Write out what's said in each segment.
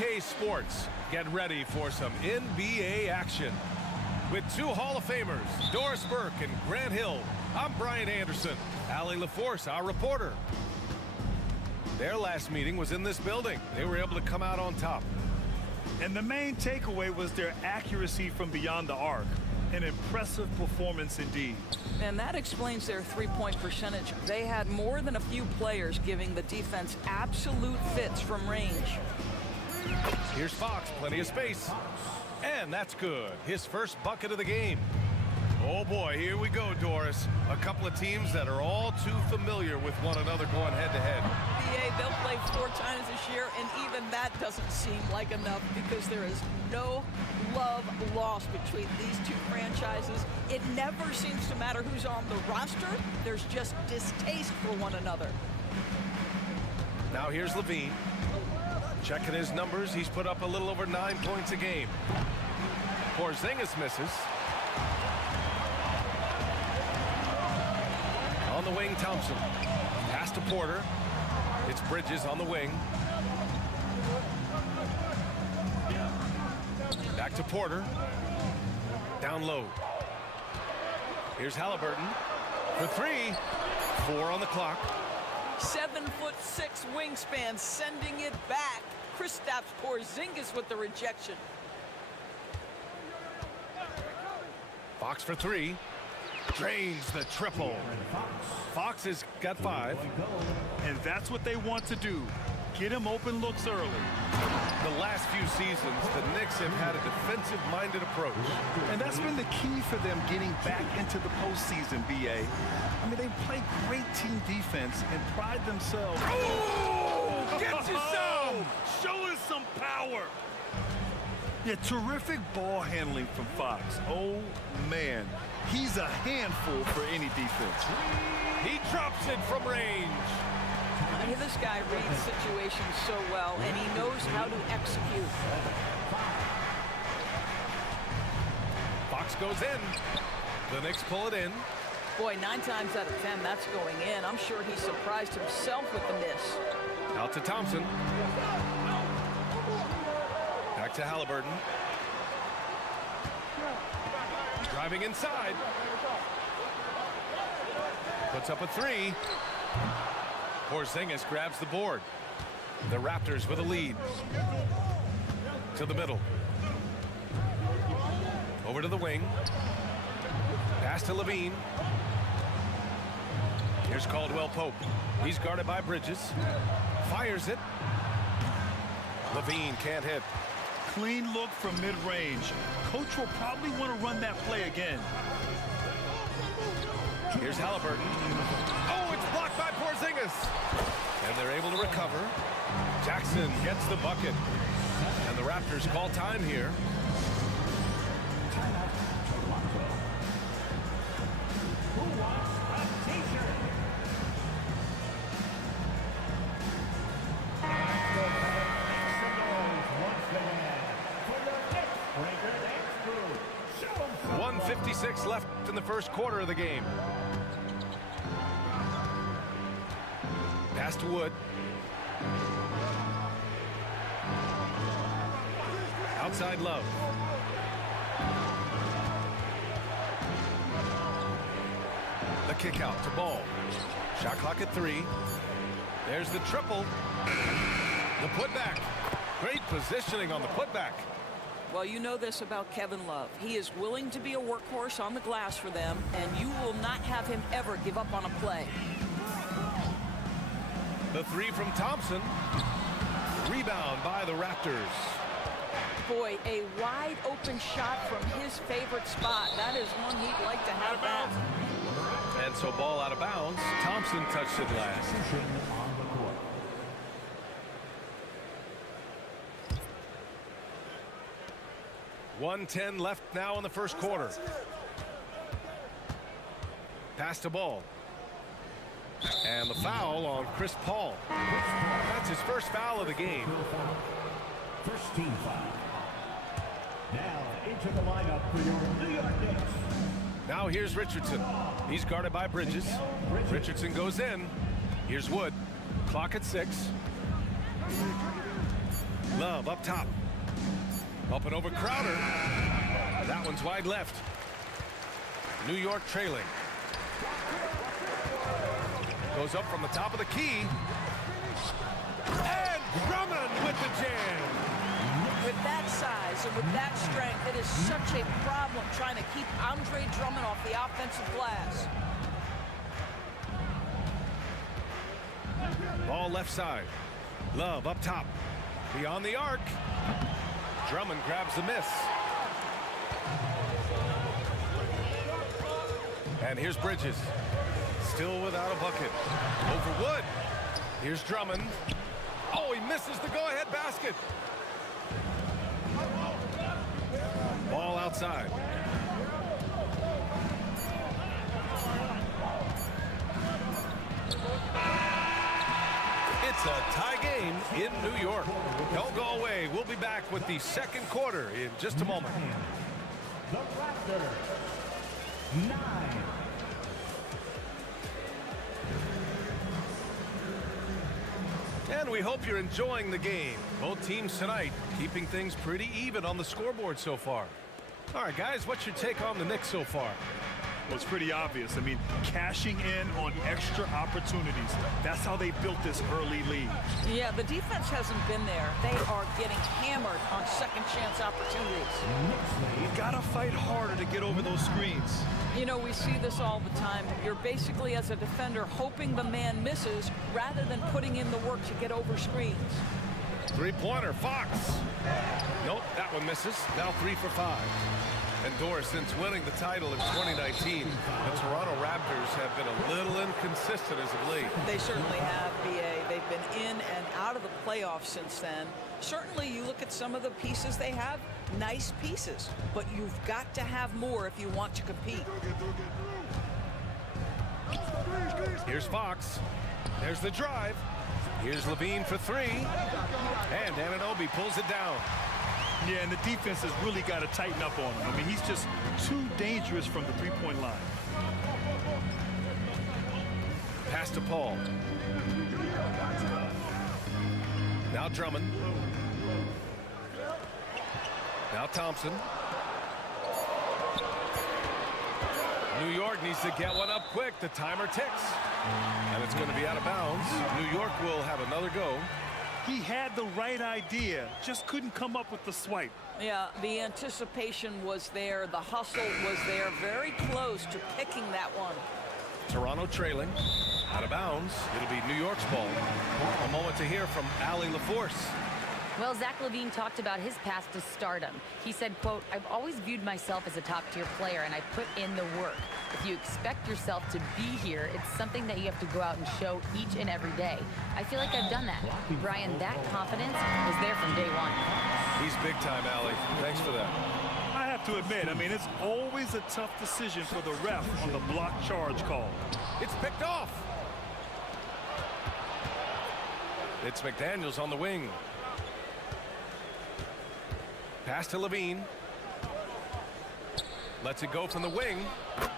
2K Sports. Get ready for some NBA action. With two Hall of Famers, Doris Burke and Grant Hill, I'm Brian Anderson. Allie LaForce, our reporter. Their last meeting was in this building. They were able to come out on top. And the main takeaway was their accuracy from beyond the arc. An impressive performance indeed. And that explains their three-point percentage. They had more than a few players giving the defense absolute fits from range. Here's Fox, plenty of space. And that's good. His first bucket of the game. Oh boy, here we go, Doris. A couple of teams that are all too familiar with one another going head-to-head. They'll play 4 times this year, and even that doesn't seem like enough because there is no love lost between these two franchises. It never seems to matter who's on the roster. There's just distaste for one another. Now here's Levine. Checking his numbers, he's put up a little over 9 points a game. Porzingis misses. On the wing, Thompson. Pass to Porter. It's Bridges on the wing. Back to Porter. Down low. Here's Halliburton for 3. 4 on the clock. 7'6" wingspan, sending it back. Kristaps Porzingis with the rejection. Fox for 3. Drains the triple. Fox has got 5. And that's what they want to do. Get him open looks early. The last few seasons, the Knicks have had a defensive-minded approach. And that's been the key for them getting back into the postseason, B.A. I mean, they play great team defense and pride themselves. Oh! Get you some! Show us some power! Yeah, terrific ball handling from Fox. Oh, man. He's a handful for any defense. He drops it from range. This guy reads situations so well, and he knows how to execute. Fox goes in. The Knicks pull it in. Boy, 9 times out of 10, that's going in. I'm sure he surprised himself with the miss. Out to Thompson. Back to Halliburton. Driving inside. Puts up a 3. Porzingis grabs the board. The Raptors with a lead. To the middle. Over to the wing. Pass to Levine. Here's Caldwell Pope. He's guarded by Bridges. Fires it. Levine can't hit. Clean look from mid-range. Coach will probably want to run that play again. Here's Halliburton. Oh, it's blocked by Porzingis. And they're able to recover. Jackson gets the bucket. And the Raptors call time here. .156 left in the first quarter of the game. Pass to Wood. Outside Love. The kick out to Ball. Shot clock at 3. There's the triple. The putback. Great positioning on the putback. Well, you know this about Kevin Love. He is willing to be a workhorse on the glass for them, and you will not have him ever give up on a play. The 3 from Thompson. Rebound by the Raptors. Boy, a wide open shot from his favorite spot. That is one he'd like to have back. And so ball out of bounds. Thompson touched it last. 1:10 left now in the first quarter. Pass to Ball. And the foul on Chris Paul. That's his first foul of the game. First team foul. Now into the lineup for your New York Knicks. Now here's Richardson. He's guarded by Bridges. Richardson goes in. Here's Wood. Clock at 6. Love up top. Up and over Crowder. That one's wide left. New York trailing. Goes up from the top of the key. And Drummond with the jam. With that size and with that strength, it is such a problem trying to keep Andre Drummond off the offensive glass. Ball left side. Love up top. Beyond the arc. Drummond grabs the miss. And here's Bridges. Still without a bucket. Over Wood. Here's Drummond. Oh, he misses the go-ahead basket. Ball outside. It's a tie game in New York. Don't go away. We'll be back with the second quarter in just a moment. The Raptors, 9. And we hope you're enjoying the game. Both teams tonight keeping things pretty even on the scoreboard so far. All right, guys, what's your take on the Knicks so far? Well, it's pretty obvious. I mean, cashing in on extra opportunities. That's how they built this early lead. Yeah, the defense hasn't been there. They are getting hammered on second chance opportunities. You gotta fight harder to get over those screens. You know, we see this all the time. You're basically, as a defender, hoping the man misses rather than putting in the work to get over screens. Three-pointer, Fox. Nope, that one misses. Now 3 for 5. And Doris, since winning the title in 2019, the Toronto Raptors have been a little inconsistent as of late. They certainly have, BA. They've been in and out of the playoffs since then. Certainly, you look at some of the pieces they have, nice pieces, but you've got to have more if you want to compete. Here's Fox. There's the drive. Here's Levine for 3. And Anunoby pulls it down. Yeah, and the defense has really got to tighten up on him. I mean, he's just too dangerous from the three-point line. Pass to Paul. Now Drummond. Now Thompson. New York needs to get one up quick. The timer ticks. And it's going to be out of bounds. New York will have another go. He had the right idea, just couldn't come up with the swipe. Yeah, the anticipation was there. The hustle was there. Very close to picking that one. Toronto trailing. Out of bounds. It'll be New York's ball. A moment to hear from Allie LaForce. Well, Zach LaVine talked about his path to stardom. He said, quote, "I've always viewed myself as a top-tier player, and I put in the work. If you expect yourself to be here, it's something that you have to go out and show each and every day. I feel like I've done that." Brian, that confidence was there from day one. He's big time, Allie. Thanks for that. I have to admit, I mean, it's always a tough decision for the ref on the block charge call. It's picked off. It's McDaniels on the wing. Pass to Levine. Lets it go from the wing.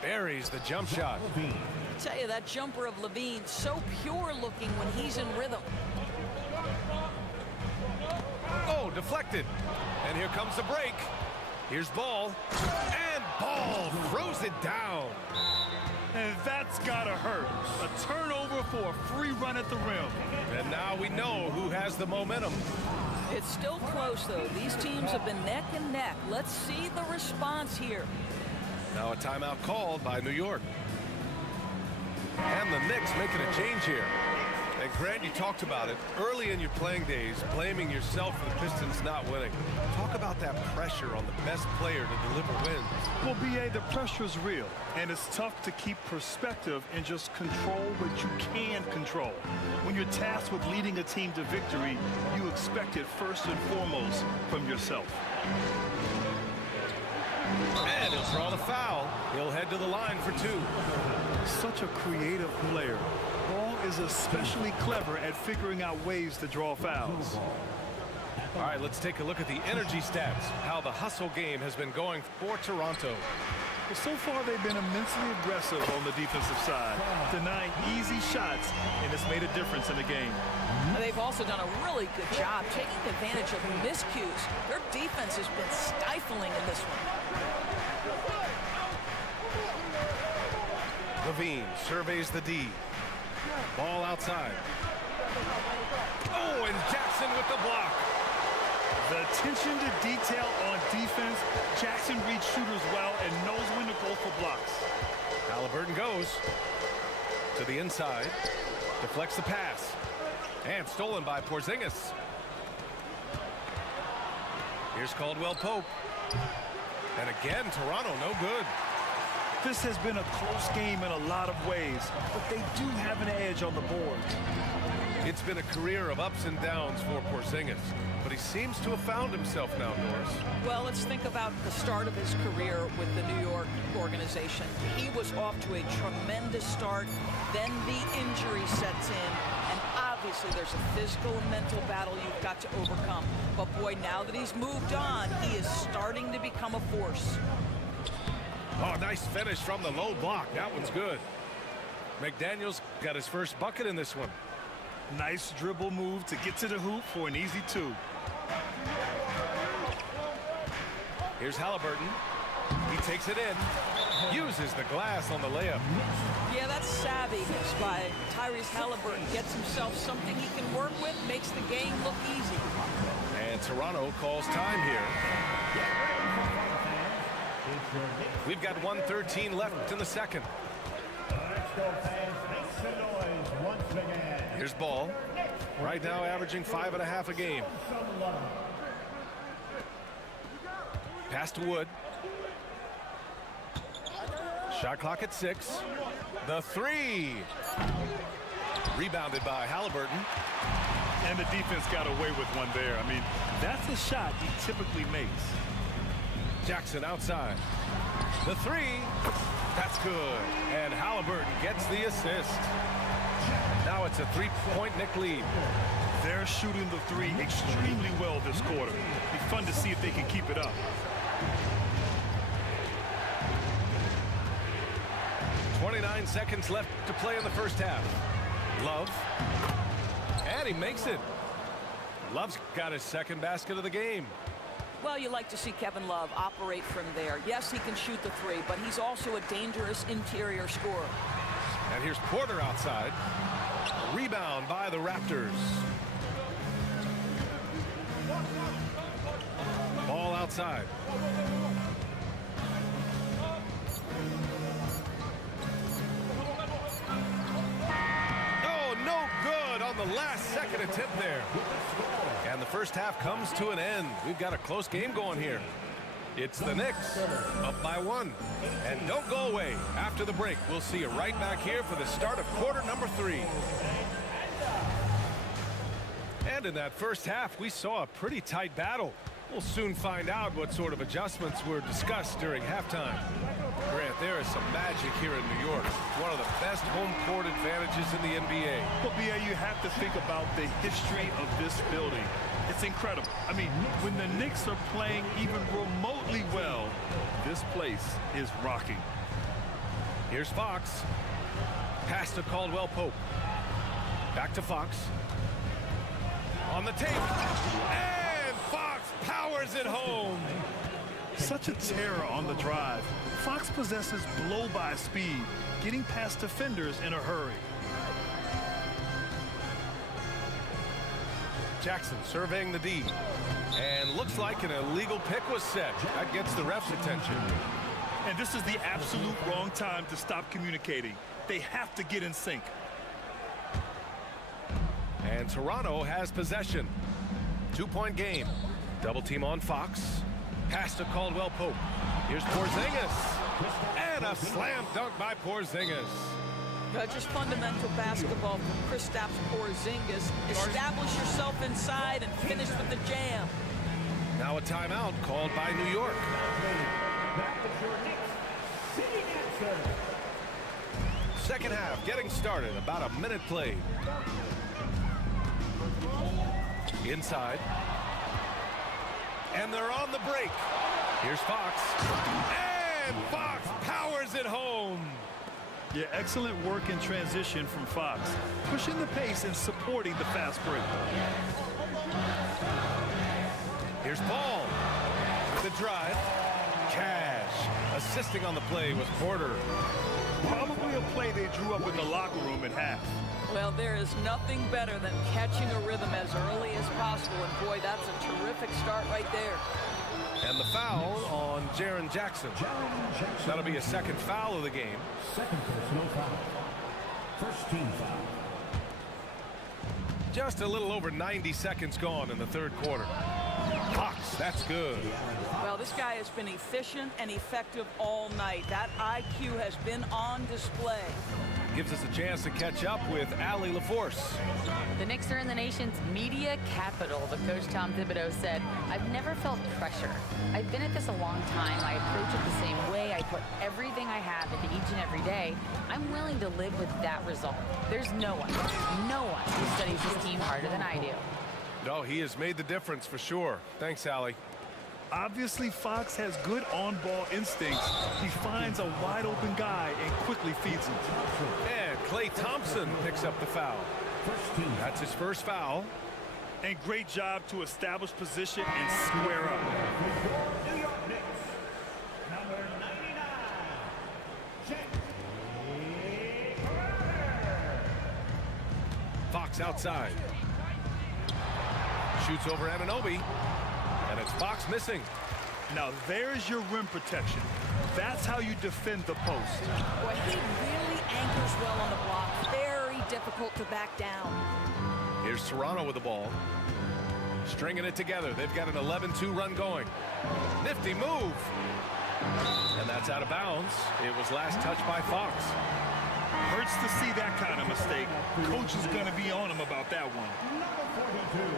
Buries the jump shot. I tell you, that jumper of Levine, so pure looking when he's in rhythm. Oh, deflected. And here comes the break. Here's Ball. And Ball throws it down. And that's gotta hurt. A turnover for a free run at the rim. And now we know who has the momentum. It's still close, though. These teams have been neck and neck. Let's see the response here. Now a timeout called by New York. And the Knicks making a change here. And Grant, you talked about it early in your playing days, blaming yourself for the Pistons not winning. Talk about that pressure on the best player to deliver wins. Well, BA, the pressure's real, and it's tough to keep perspective and just control what you can control. When you're tasked with leading a team to victory, you expect it first and foremost from yourself. And he'll draw the foul. He'll head to the line for 2. Such a creative player. Ball is especially clever at figuring out ways to draw fouls. All right, let's take a look at the energy stats, how the hustle game has been going for Toronto. Well, so far they've been immensely aggressive on the defensive side, denying easy shots, and it's made a difference in the game. They've also done a really good job taking advantage of miscues. Their defense has been stifling in this one. Levine surveys the D. Ball outside. Oh, and Jackson with the block. The attention to detail on defense. Jackson reads shooters well and knows when to go for blocks. Halliburton goes to the inside, deflects the pass, and stolen by Porzingis. Here's Caldwell Pope. And again, Toronto no good. This has been a close game in a lot of ways, but they do have an edge on the board. It's been a career of ups and downs for Porzingis, but he seems to have found himself now, Norris. Well, let's think about the start of his career with the New York organization. He was off to a tremendous start. Then the injury sets in, and obviously there's a physical and mental battle you've got to overcome. But boy, now that he's moved on, he is starting to become a force. Oh, nice finish from the low block. That one's good. McDaniels got his first bucket in this one. Nice dribble move to get to the hoop for an easy two. Here's Halliburton. He takes it in, uses the glass on the layup. Yeah, that's savviness by Tyrese Halliburton. Gets himself something he can work with, makes the game look easy. And Toronto calls time here. We've got 1:13 left in the second. Here's Ball. Right now averaging 5.5 a game. Pass to Wood. Shot clock at 6. The three. Rebounded by Halliburton. And the defense got away with one there. I mean, that's a shot he typically makes. Jackson outside. The three. That's good. And Halliburton gets the assist. Now it's a 3-point Knick lead. They're shooting the three extremely well this quarter. Be fun to see if they can keep it up. 29 seconds left to play in the first half. Love. And he makes it. Love's got his second basket of the game. Well, you like to see Kevin Love operate from there. Yes, he can shoot the three, but he's also a dangerous interior scorer. And here's Porter outside. A rebound by the Raptors. Ball outside. Oh, no good on the last second attempt there. And the first half comes to an end. We've got a close game going here. It's the Knicks up by 1. And don't go away. After the break, we'll see you right back here for the start of quarter number 3. And in that first half, we saw a pretty tight battle. We'll soon find out what sort of adjustments were discussed during halftime. Grant, there is some magic here in New York. One of the best home court advantages in the NBA. Well, B.A., you have to think about the history of this building. It's incredible. I mean, when the Knicks are playing even remotely well, this place is rocking. Here's Fox. Pass to Caldwell Pope. Back to Fox. On the tape. And Fox powers it home. Such a terror on the drive. Fox possesses blow-by speed, getting past defenders in a hurry. Jackson surveying the D. And looks like an illegal pick was set. That gets the ref's attention. And this is the absolute wrong time to stop communicating. They have to get in sync. And Toronto has possession. 2-point game. Double team on Fox. Pass to Caldwell Pope. Here's Porzingis. And a slam dunk by Porzingis. Just fundamental basketball from Kristaps Porzingis. Establish yourself inside and finish with the jam. Now a timeout called by New York. Second half getting started. About a minute played. Inside. And they're on the break. Here's Fox. And Fox powers it home. Yeah, excellent work in transition from Fox, pushing the pace and supporting the fast break. Here's Paul. The drive. Cash. Assisting on the play was Porter. Probably a play they drew up in the locker room at half. Well, there is nothing better than catching a rhythm as early as possible, and boy, that's a terrific start right there. And the foul on Jaren Jackson. That'll be a second foul of the game. Second personal foul. First team foul. Just a little over 90 seconds gone in the third quarter. Fox, that's good. Well, this guy has been efficient and effective all night. That IQ has been on display. Gives us a chance to catch up with Allie LaForce. The Knicks are in the nation's media capital, but Coach Tom Thibodeau said, "I've never felt pressure. I've been at this a long time. I approach it the same way. I put everything I have into each and every day. I'm willing to live with that result. There's no one who studies this team harder than I do." No, he has made the difference for sure. Thanks, Allie. Obviously, Fox has good on-ball instincts. He finds a wide-open guy and quickly feeds him. And Klay Thompson picks up the foul. First team. That's his first foul. And great job to establish position and square up. New York Knicks. Number 99. Fox outside. Shoots over Anunoby. And it's Fox missing. Now there's your rim protection. That's how you defend the post. Boy, he really anchors well on the block. Very difficult to back down. Here's Toronto with the ball. Stringing it together. They've got an 11-2 run going. Nifty move. And that's out of bounds. It was last touched by Fox. Hurts to see that kind of mistake. Coach is going to be on him about that one. Number 42.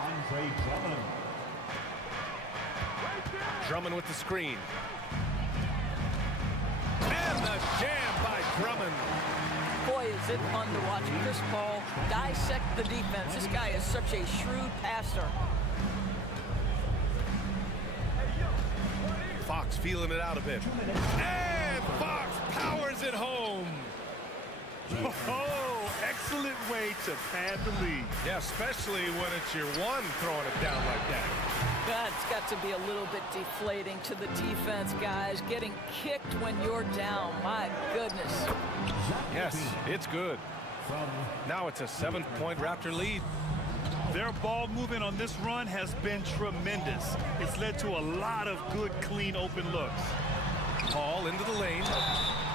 Andre Drummond. Drummond with the screen. And the jam by Drummond. Boy, is it fun to watch Chris Paul dissect the defense. This guy is such a shrewd passer. Fox feeling it out a bit. And Fox powers it home. Oh, excellent way to pad the lead. Yeah, especially when it's your one throwing it down like that. That's got to be a little bit deflating to the defense, guys. Getting kicked when you're down. My goodness. Yes, it's good. Now it's a 7-point Raptor lead. Their ball movement on this run has been tremendous. It's led to a lot of good, clean, open looks. Paul into the lane.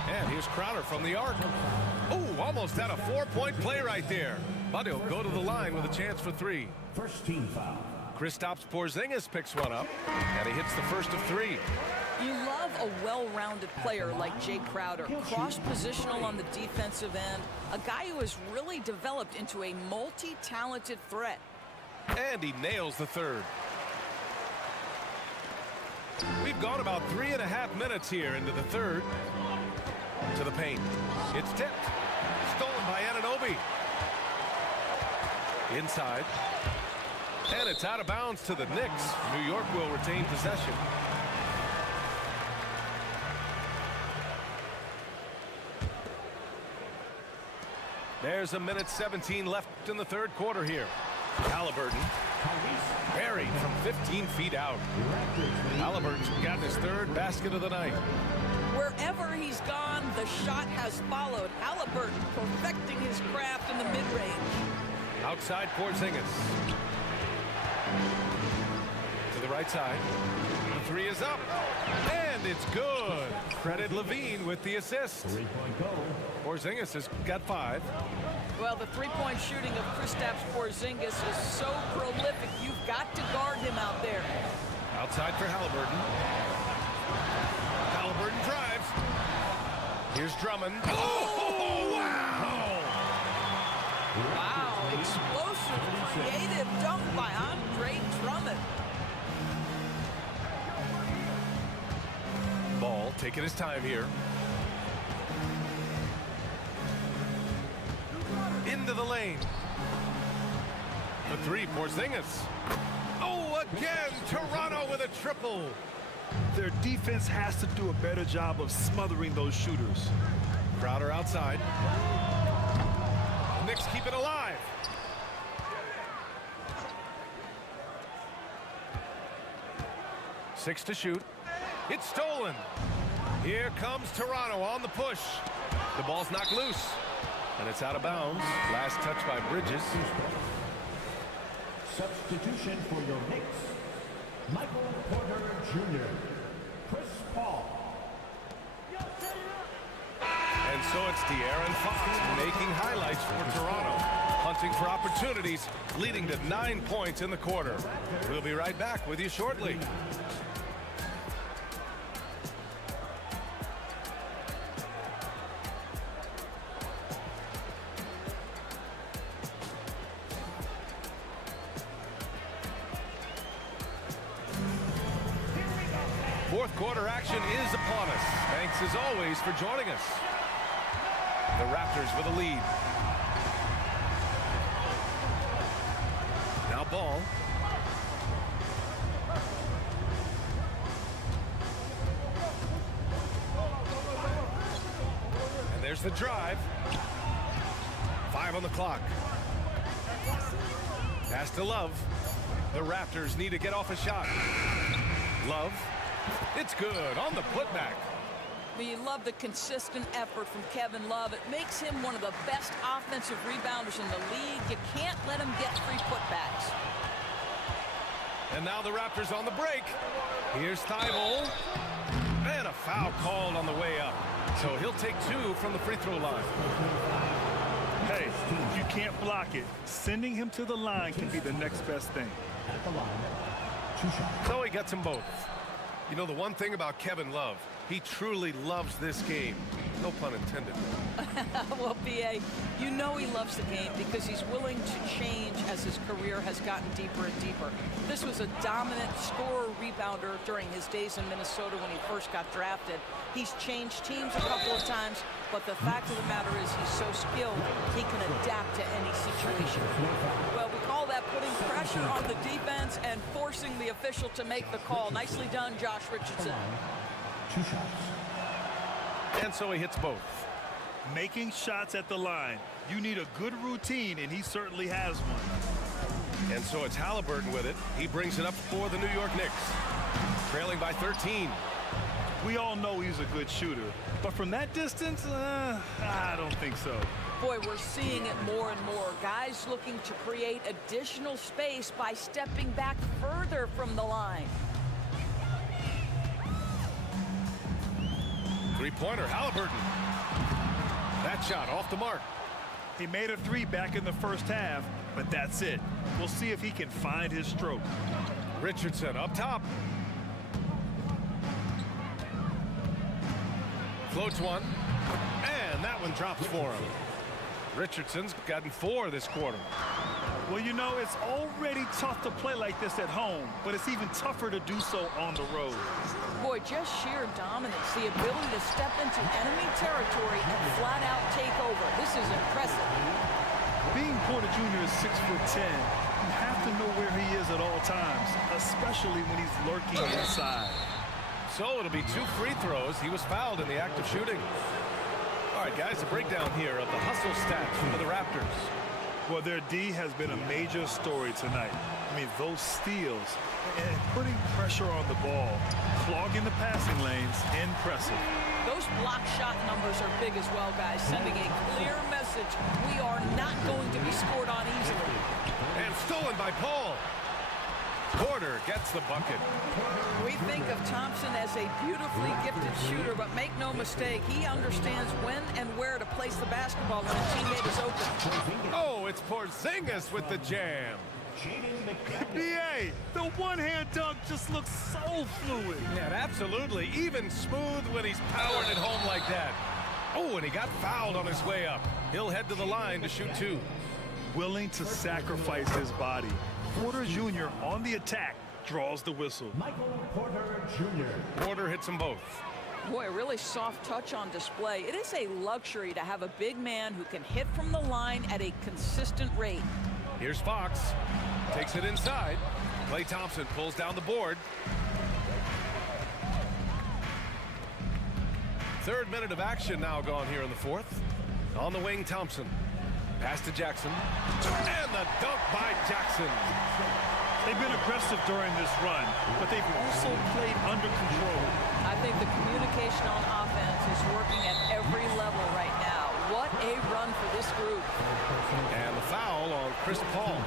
And here's Crowder from the arc. Oh, almost had a 4-point play right there. But he'll go to the line with a chance for three. First team foul. Kristaps Porzingis picks one up, and he hits the first of three. You love a well-rounded player like Jay Crowder, cross-positional on the defensive end, a guy who has really developed into a multi-talented threat. And he nails the third. We've gone about 3.5 minutes here into the third. To the paint. It's tipped. Stolen by Anunoby. Inside. And it's out of bounds to the Knicks. New York will retain possession. There's a minute 17 left in the third quarter here. Halliburton buried from 15 feet out. Halliburton's gotten his third basket of the night. Wherever he's gone, the shot has followed. Halliburton perfecting his craft in the mid-range. Outside Porzingis. To the right side. The three is up. And it's good. Credit Levine with the assist. Three-point goal. Porzingis has got 5. Well, the three-point shooting of Kristaps Porzingis is so prolific. You've got to guard him out there. Outside for Halliburton. Halliburton drives. Here's Drummond. Oh, wow! Wow, explosive, creative dunk by Andre Drummond. Ball taking his time here. Into the lane. The three, Porzingis. Oh, again, Toronto with a triple. Their defense has to do a better job of smothering those shooters. Crowder outside. Knicks keep it alive. Six to shoot. It's stolen. Here comes Toronto on the push. The ball's knocked loose. And it's out of bounds. Last touch by Bridges. Substitution for your Knicks, Michael Porter Jr., Chris Paul. And so it's De'Aaron Fox making highlights for Toronto. Hunting for opportunities, leading to 9 points in the quarter. We'll be right back with you shortly. Fourth quarter action is upon us. Thanks as always for joining us. The Raptors with a lead. Now ball. And there's the drive. 5 on the clock. Pass to Love. The Raptors need to get off a shot. Love. It's good on the putback. You love the consistent effort from Kevin Love. It makes him one of the best offensive rebounders in the league. You can't let him get free putbacks. And now the Raptors on the break. Here's Thibault. And a foul called on the way up. So he'll take 2 from the free throw line. Hey, if you can't block it, sending him to the line can be the next best thing. At the line, 2 shots. So he gets them both. You know, the one thing about Kevin Love, he truly loves this game. No pun intended. Well, B.A., you know he loves the game because he's willing to change as his career has gotten deeper and deeper. This was a dominant scorer-rebounder during his days in Minnesota when he first got drafted. He's changed teams a couple of times, but the fact of the matter is he's so skilled, he can adapt to any situation. Well, we call that putting pressure on the defense and forcing the official to make the call. Nicely done, Josh Richardson. 2 shots. And so he hits both. Making shots at the line. You need a good routine, and he certainly has one. And so it's Halliburton with it. He brings it up for the New York Knicks. Trailing by 13. We all know he's a good shooter, but from that distance, I don't think so. Boy, we're seeing it more and more. Guys looking to create additional space by stepping back further from the line. Three-pointer, Halliburton. That shot off the mark. He made a 3 back in the first half, but that's it. We'll see if he can find his stroke. Richardson up top. Floats one. And that one drops for him. Richardson's gotten 4 this quarter. Well, you know, it's already tough to play like this at home, but it's even tougher to do so on the road. Boy, just sheer dominance, the ability to step into enemy territory and flat out take over. This is impressive. Being Porter Jr. is 6'10", you have to know where he is at all times, especially when he's lurking inside. So it'll be 2 free throws. He was fouled in the act of shooting. All right, guys, a breakdown here of the hustle stats for the Raptors. Well, their D has been a major story tonight. I mean, those steals and putting pressure on the ball, clogging the passing lanes, impressive. Those block shot numbers are big as well, guys, sending a clear message. We are not going to be scored on easily. And stolen by Paul. Porter gets the bucket. We think of Thompson as a beautifully gifted shooter, but make no mistake, he understands when and where to place the basketball when a teammate is open. Oh, it's Porzingis with the jam. B.A., the one-hand dunk just looks so fluid. Yeah, absolutely. Even smooth when he's powered at home like that. Oh, and he got fouled on his way up. He'll head to the line to shoot 2. Willing to sacrifice his body. Porter Jr. on the attack draws the whistle. Michael Porter Jr. Porter hits them both. Boy, a really soft touch on display. It is a luxury to have a big man who can hit from the line at a consistent rate. Here's Fox. Takes it inside. Klay Thompson pulls down the board. Third minute of action now gone here in the fourth. On the wing, Thompson. Pass to Jackson. And the dunk by Jackson. They've been aggressive during this run, but they've also played under control. I think the communication on offense is working at every level right now. What a run for this group. And the foul on Chris Paul.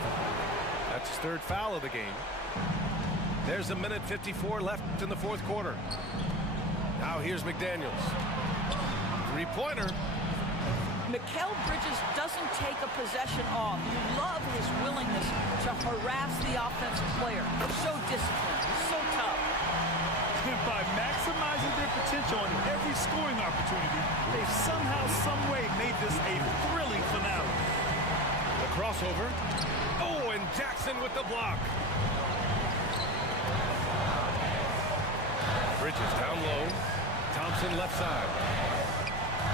That's his third foul of the game. There's a minute 54 left in the fourth quarter. Now here's McDaniels. Three-pointer. Mikal Bridges doesn't take a possession off. You love his willingness to harass the offensive player. So disciplined, so tough. And by maximizing their potential on every scoring opportunity, they've somehow, some way made this a thrilling finale. The crossover. Oh, and Jackson with the block. Bridges down low. Thompson left side.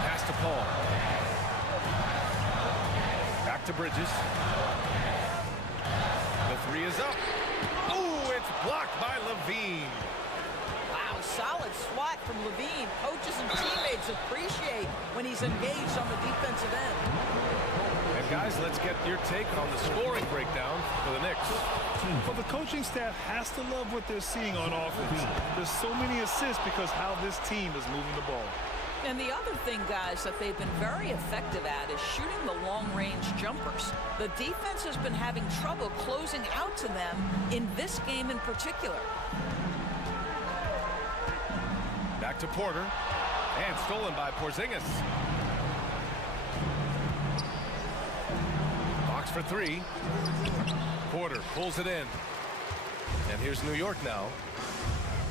Pass to Paul. Back to Bridges. The three is up. Oh, it's blocked by Levine. Wow, solid swat from Levine. Coaches and teammates appreciate when he's engaged on the defensive end. And guys, let's get your take on the scoring breakdown for the Knicks. Well, the coaching staff has to love what they're seeing on offense. There's so many assists because how this team is moving the ball. And the other thing, guys, that they've been very effective at is shooting the long-range jumpers. The defense has been having trouble closing out to them in this game in particular. Back to Porter. And stolen by Porzingis. Box for three. Porter pulls it in. And here's New York now.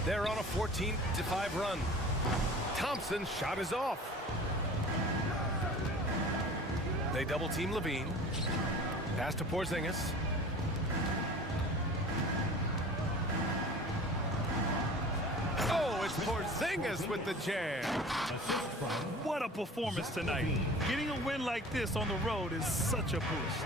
They're on a 14-5 run. Thompson's shot is off. They double team Levine. Pass to Porzingis. Oh, it's Porzingis with the jam. What a performance tonight. Getting a win like this on the road is such a boost.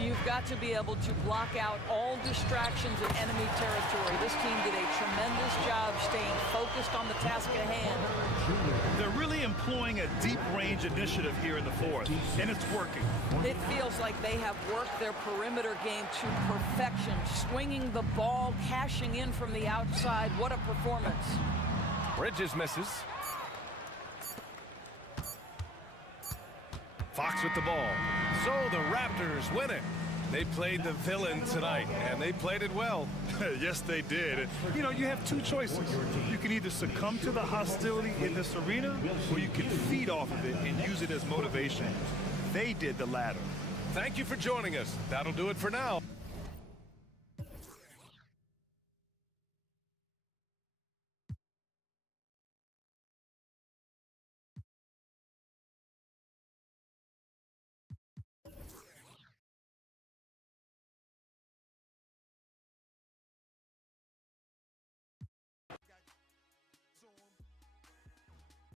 You've got to be able to block out all distractions in enemy territory. This team did a tremendous job staying focused on the task at hand. They're really employing a deep-range initiative here in the fourth, and it's working. It feels like they have worked their perimeter game to perfection, swinging the ball, cashing in from the outside. What a performance. Bridges misses. Fox with the ball. So the Raptors win it. They played the villain tonight, and they played it well. Yes, they did. And, you know, you have two choices. You can either succumb to the hostility in this arena, or you can feed off of it and use it as motivation. They did the latter. Thank you for joining us. That'll do it for now.